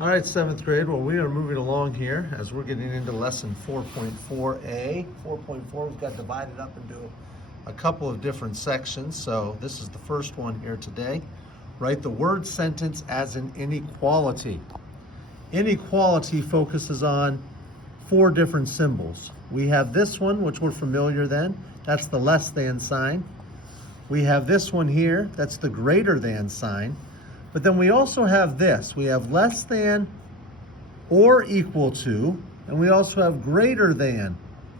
All right, seventh grade. Well, we are moving along here as we're getting into lesson 4.4a. 4.4, we've got divided up into a couple of different sections. So this is the first one here today. Write the word sentence as an inequality. Inequality focuses on four different symbols. We have this one, which we're familiar then. That's the less than sign. We have this one here. That's the greater than sign. But then we also have this. We have less than or equal to, and we also have greater than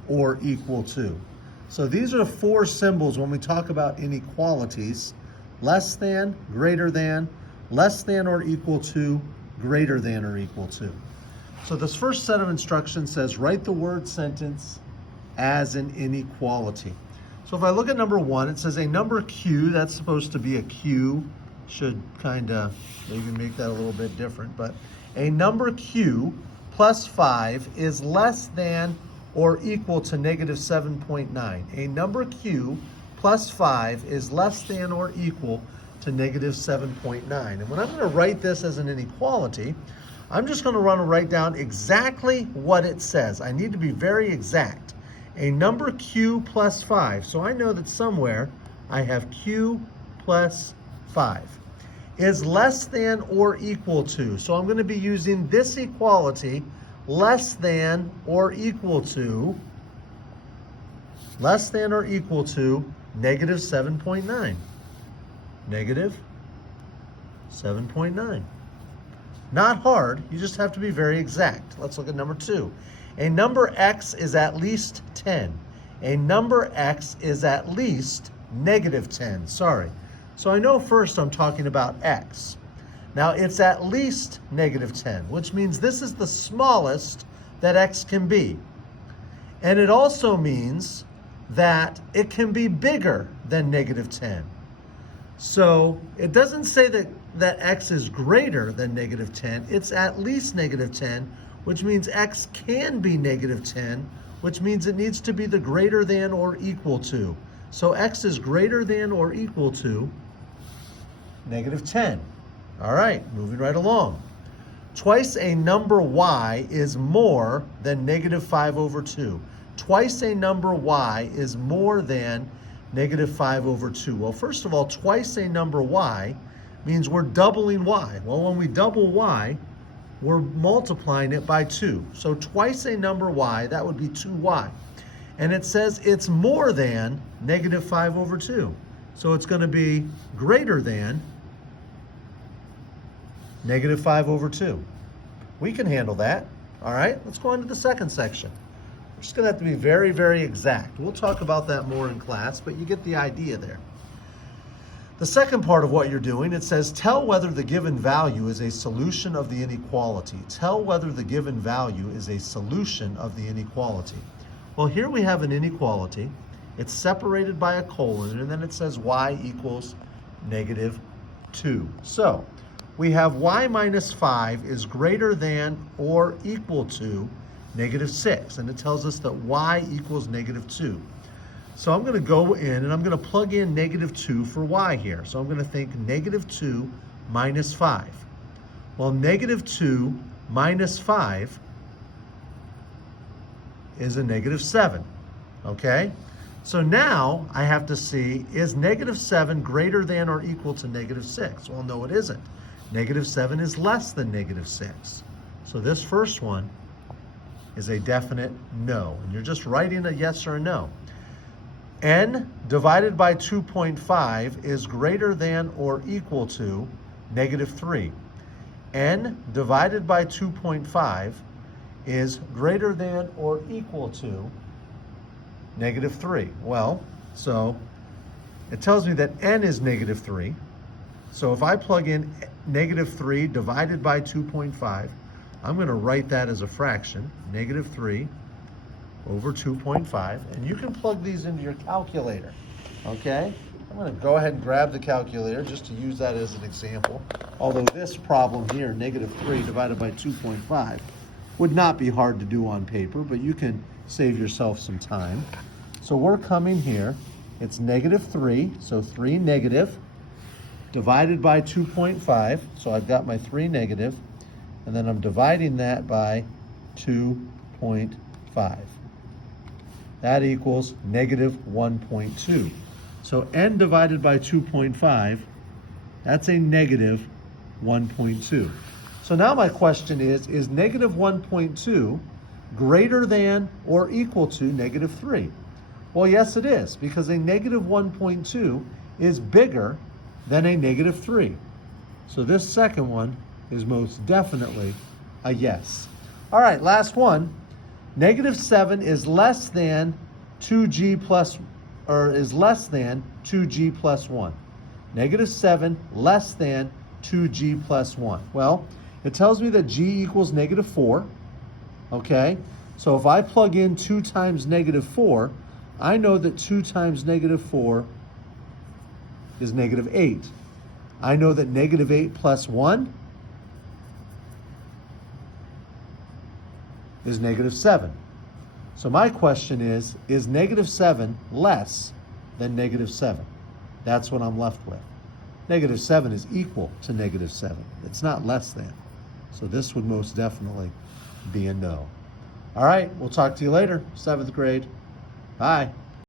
or equal to. So these are the four symbols when we talk about inequalities: less than, greater than, less than or equal to, greater than or equal to. So this first set of instructions says write the word sentence as an inequality. So if I look at number one, it says a number q, that's supposed to be a q, should kind of maybe make that a little bit different, but a number q plus 5 is less than or equal to negative 7.9. A number q plus 5 is less than or equal to negative 7.9. And when I'm going to write this as an inequality, I'm just going to write down exactly what it says. I need to be very exact. A number q plus 5. So I know that somewhere I have q plus 5 is less than or equal to. So I'm going to be using this equality, less than or equal to negative 7.9. Negative 7.9. Not hard, you just have to be very exact. Let's look at number two. A number x is at least 10. A number x is at least negative 10, sorry. So I know first I'm talking about x. Now it's at least negative 10, which means this is the smallest that x can be. And it also means that it can be bigger than negative 10. So it doesn't say that x is greater than negative 10. It's at least negative 10, which means x can be negative 10, which means it needs to be the greater than or equal to. So x is greater than or equal to negative 10. All right, moving right along. Twice a number y is more than negative 5 over 2. Twice a number y is more than negative 5 over 2. Well, first of all, twice a number y means we're doubling y. Well, when we double y, we're multiplying it by 2. So twice a number y, that would be 2y. And it says it's more than negative 5 over 2. So it's going to be greater than negative 5 over 2. We can handle that. All right, let's go on to the second section. We're just going to have to be very, very exact. We'll talk about that more in class, but you get the idea there. The second part of what you're doing, it says tell whether the given value is a solution of the inequality. Tell whether the given value is a solution of the inequality. Well, here we have an inequality. It's separated by a colon, and then it says y equals negative 2. So we have y minus 5 is greater than or equal to negative 6. And it tells us that y equals negative 2. So I'm going to go in and I'm going to plug in negative 2 for y here. So I'm going to think negative 2 minus 5. Well, negative 2 minus 5 is a negative 7. Okay? So now I have to see, is negative 7 greater than or equal to negative 6? Well, no, it isn't. Negative 7 is less than negative 6. So this first one is a definite no. And you're just writing a yes or a no. N divided by 2.5 is greater than or equal to negative 3. N divided by 2.5 is greater than or equal to negative 3. Well, so it tells me that n is negative 3. So if I plug in negative 3 divided by 2.5, I'm going to write that as a fraction, negative 3 over 2.5. And you can plug these into your calculator, okay? I'm going to go ahead and grab the calculator just to use that as an example. Although this problem here, negative 3 divided by 2.5, would not be hard to do on paper, but you can save yourself some time. So we're coming here, it's negative 3, so 3 negative, divided by 2.5, so I've got my 3 negative, and then I'm dividing that by 2.5. That equals negative 1.2. So n divided by 2.5, that's a negative 1.2. So now my question is negative 1.2 greater than or equal to negative 3? Well, yes it is, because a negative 1.2 is bigger than a negative 3. So this second one is most definitely a yes. All right, last one. Negative 7 is less than 2g plus, or is less than 2g plus 1. Negative 7 less than 2g plus 1. Well, it tells me that g equals negative 4. Okay, so if I plug in 2 times negative 4, I know that 2 times negative 4 is negative 8. I know that negative 8 plus 1 is negative 7. So my question is negative 7 less than negative 7? That's what I'm left with. Negative 7 is equal to negative 7. It's not less than. So this would most definitely be a no. All right, we'll talk to you later, 7th grade. Bye.